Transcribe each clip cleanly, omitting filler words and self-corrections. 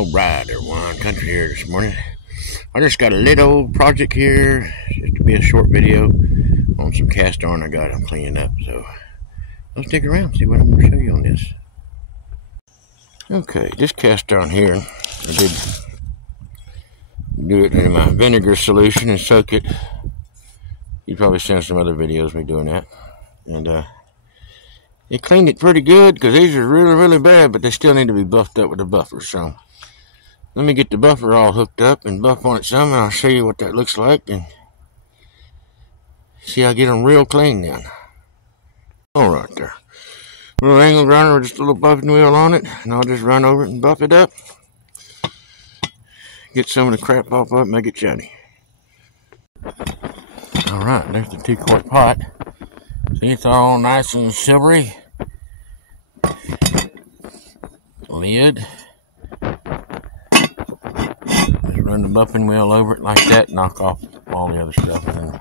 Alright everyone, Country here this morning. I just got a little project here, just to be a short video on some cast iron I got. I'm cleaning up, so let's stick around, see what I'm going to show you on this. Okay, this cast iron here, I did do it in my vinegar solution and soak it. You've probably seen some other videos of me doing that. And it cleaned it pretty good, because these are really bad, but they still need to be buffed up with a buffer. So let me get the buffer all hooked up and buff on it some, and I'll show you what that looks like and see how I get them real clean then. All right there. Little angle grinder with just a little buffing wheel on it, and I'll just run over it and buff it up. Get some of the crap off of it, make it shiny. All right, there's the 2-quart pot. See, it's all nice and silvery. Lid. Run the buffing wheel over it like that, knock off all the other stuff, and then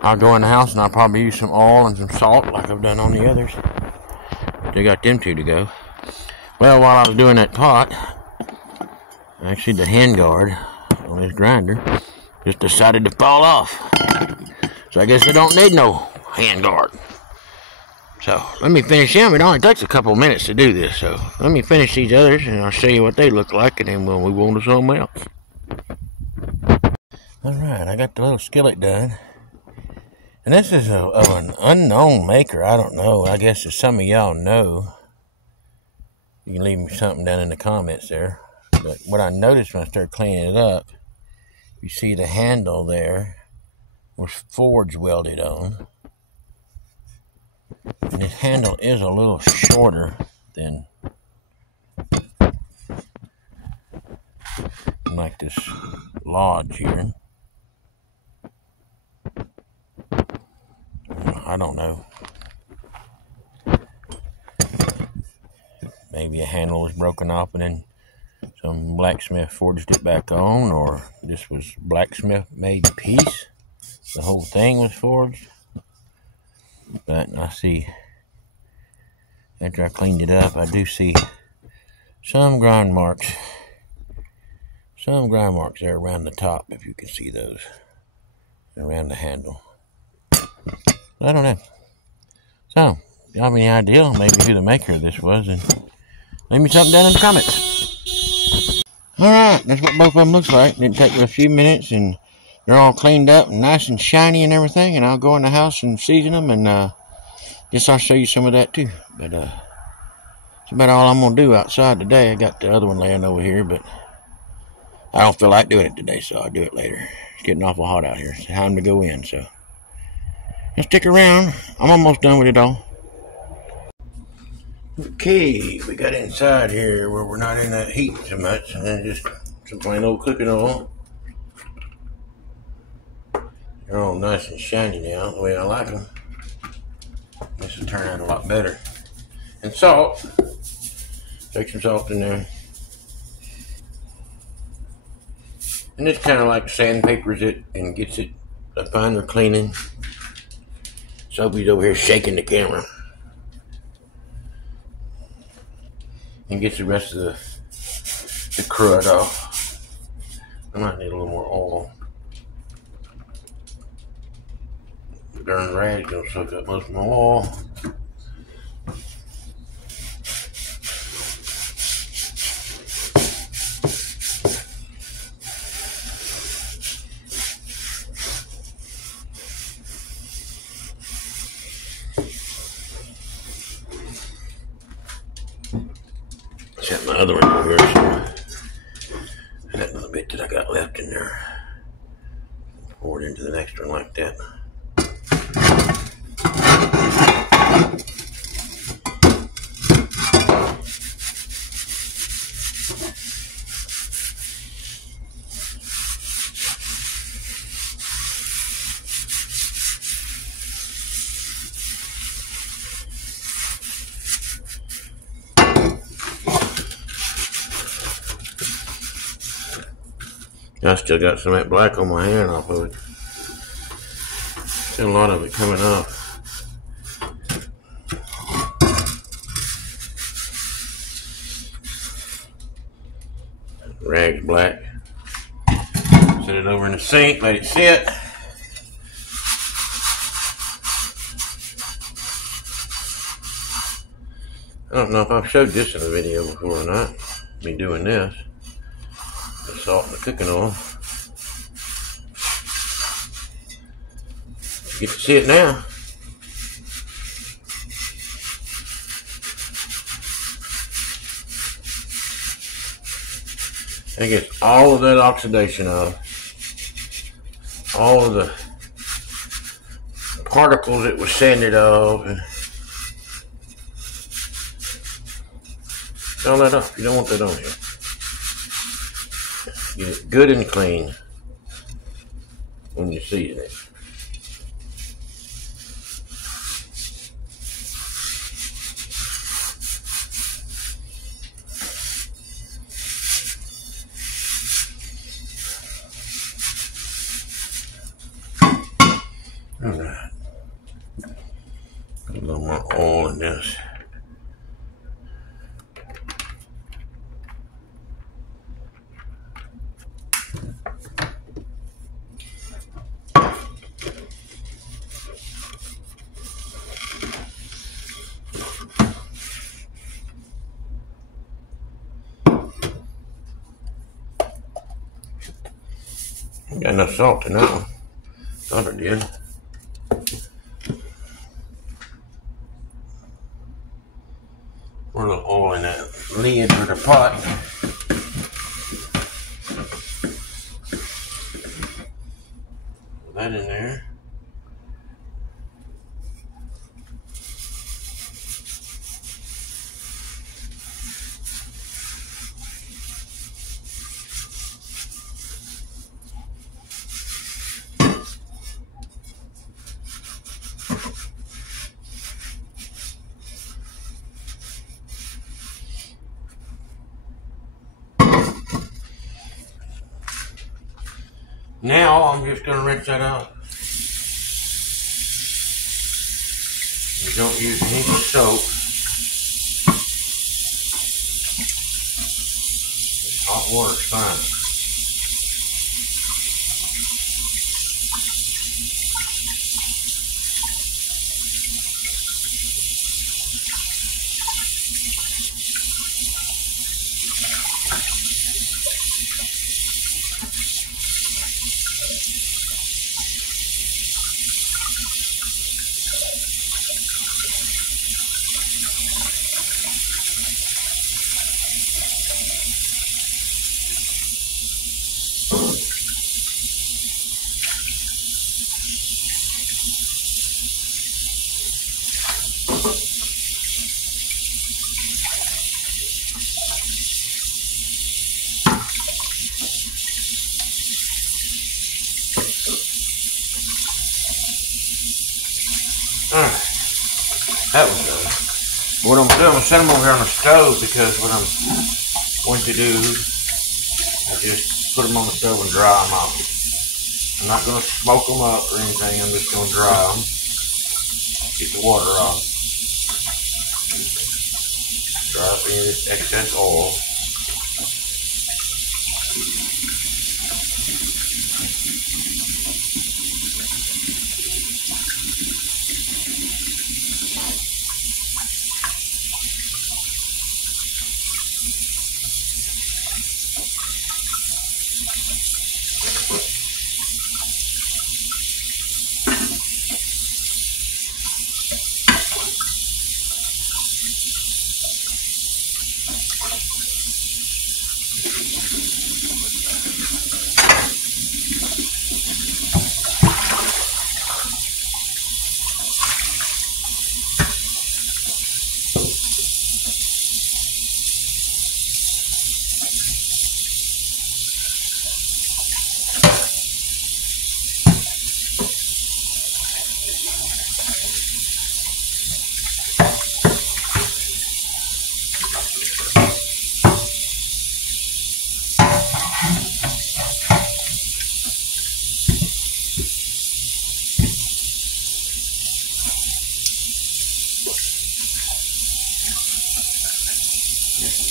I'll go in the house and I'll probably use some oil and some salt like I've done on the others. They got them two to go. Well, while I was doing that pot, actually the hand guard on this grinder just decided to fall off. So I guess I don't need no hand guard. So let me finish them. It only takes a couple of minutes to do this, so let me finish these others and I'll show you what they look like, and then we'll move on to something else. Alright, I got the little skillet done. And this is of an unknown maker. I don't know. I guess if some of y'all know, you can leave me something down in the comments there. But what I noticed when I started cleaning it up, you see the handle there was forge welded on. And this handle is a little shorter than like this lodge here. I don't know. Maybe a handle was broken off and then some blacksmith forged it back on, or this was blacksmith made piece. The whole thing was forged. But I see, after I cleaned it up, I do see some grind marks. Some grind marks there around the top, if you can see those, around the handle. I don't know. So, if you have any idea, maybe who the maker of this was, and leave me something down in the comments. Alright, that's what both of them looks like. Didn't take a few minutes, and they're all cleaned up and nice and shiny and everything, and I'll go in the house and season them, and guess I'll show you some of that too. But that's about all I'm going to do outside today. I got the other one laying over here, but I don't feel like doing it today, so I'll do it later. It's getting awful hot out here. It's time to go in, so just stick around. I'm almost done with it all. Okay, we got inside here where we're not in that heat so much, and then just some plain old cooking oil. They're all nice and shiny now, the way I like them. This will turn out a lot better. And salt. Take some salt in there. And this kind of like sandpapers it and gets it a finer cleaning. Sophie's over here shaking the camera. And gets the rest of the crud off. I might need a little more oil. The darn rag's gonna soak up most of my oil. Set my other one over here, so that little bit that I got left in there, pour it into the next one like that. I still got some of that black on my hand off of it. Still a lot of it coming off. Rags black. Set it over in the sink, let it sit. I don't know if I've showed this in a video before or not. Me doing this. The salt and the cooking oil. You get to see it now. It gets all of that oxidation out. All of the particles it was sanded off. And all that up. You don't want that on here. Get it good and clean when you season it. Alright. Put a little more oil in this. Got enough salt in that one. Thought I did. Pour a little oil in that lid for the pot. Put that in there. Now I'm just going to rinse that out. We don't use any soap. Hot water's fine. Alright, that was done. What I'm doing, I'm going to set them over here on the stove because what I'm going to do is just put them on the stove and dry them off. I'm not going to smoke them up or anything, I'm just going to dry them. Get the water off. Dry up any of this excess oil.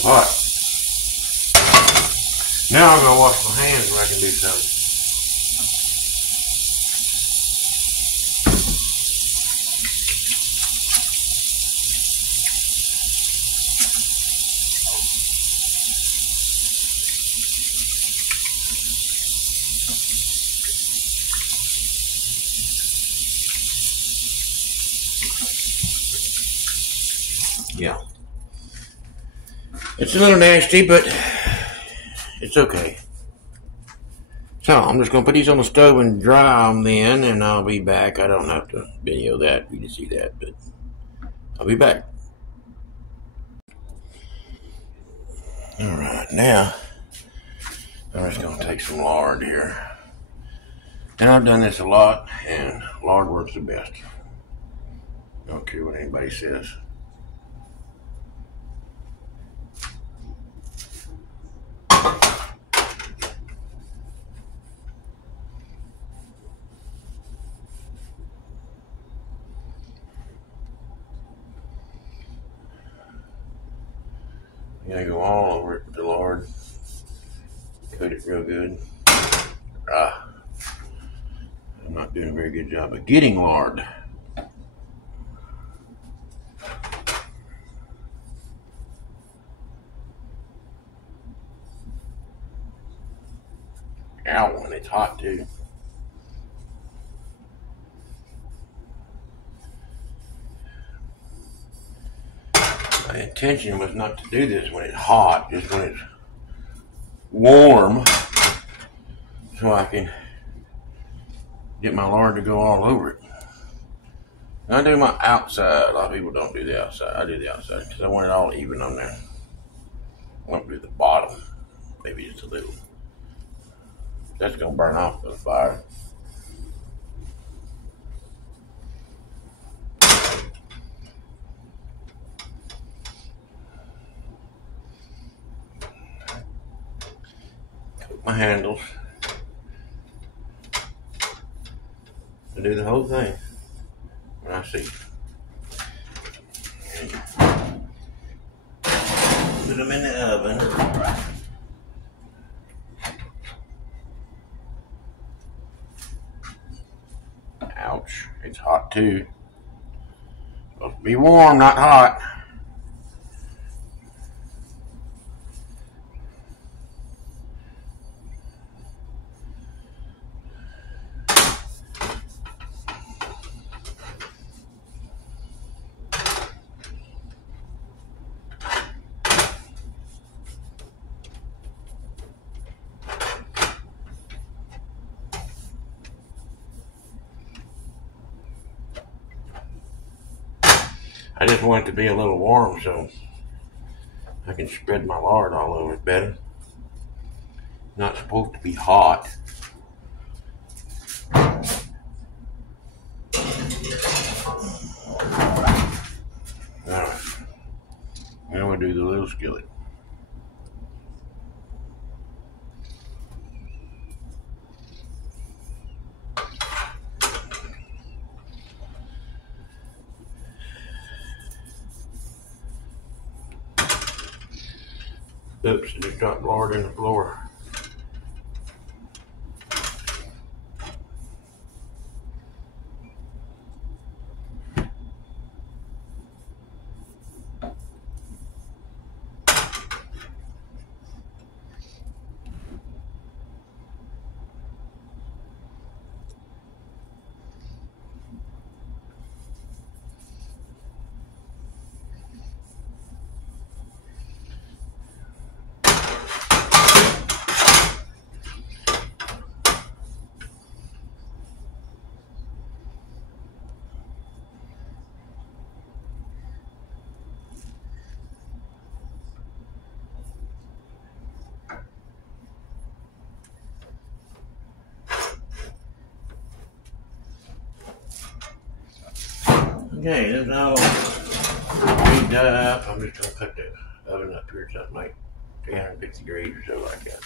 Hot. Now I'm gonna wash my hands so I can do something. Yeah. It's a little nasty, but it's okay. So I'm just gonna put these on the stove and dry them then, and I'll be back. I don't have to video that, you can see that, but I'll be back. Alright, now I'm just gonna take some lard here. And I've done this a lot, and lard works the best. Don't care what anybody says. I'm gonna go all over it with the lard. Coat it real good. I'm not doing a very good job of getting lard. Ow, and it's hot too. My intention was not to do this when it's hot, just when it's warm, so I can get my lard to go all over it. And I do my outside. A lot of people don't do the outside. I do the outside because I want it all even on there. I want to do the bottom, maybe just a little. That's gonna burn off the fire. Coat my handles. I do the whole thing when I see. Put them in the oven. Ouch, it's hot too. Supposed to be warm, not hot. I just want it to be a little warm so I can spread my lard all over it better. Not supposed to be hot. Alright, now we'll do the little skillet. Oops, I just dropped lard in the floor. Okay, that's all heated up. I'm just gonna put the oven up here, something like 350 degrees or so like that.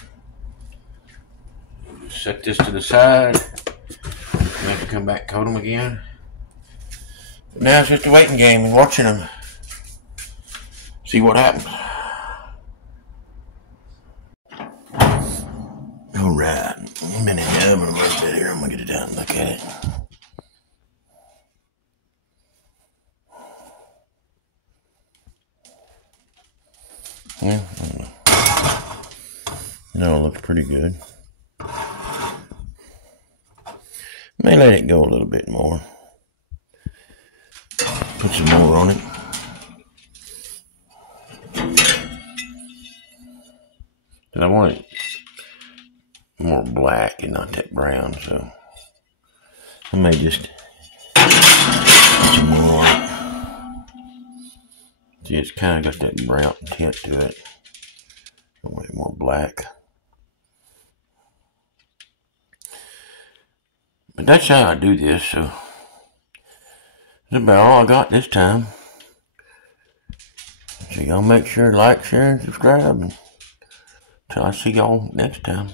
Just set this to the side. I have to come back and coat them again. But now it's just a waiting game and watching them. See what happens. Alright, I'm in the oven a little bit here. I'm gonna get it out and look at it. Yeah, I don't know. No, it looks pretty good. May let it go a little bit more. Put some more on it. And I want it more black and not that brown, so I may just put some more on it. See, it's kind of got that brown tint to it. I want it more black. But that's how I do this, so that's about all I got this time. So y'all make sure to like, share, and subscribe. Until I see y'all next time.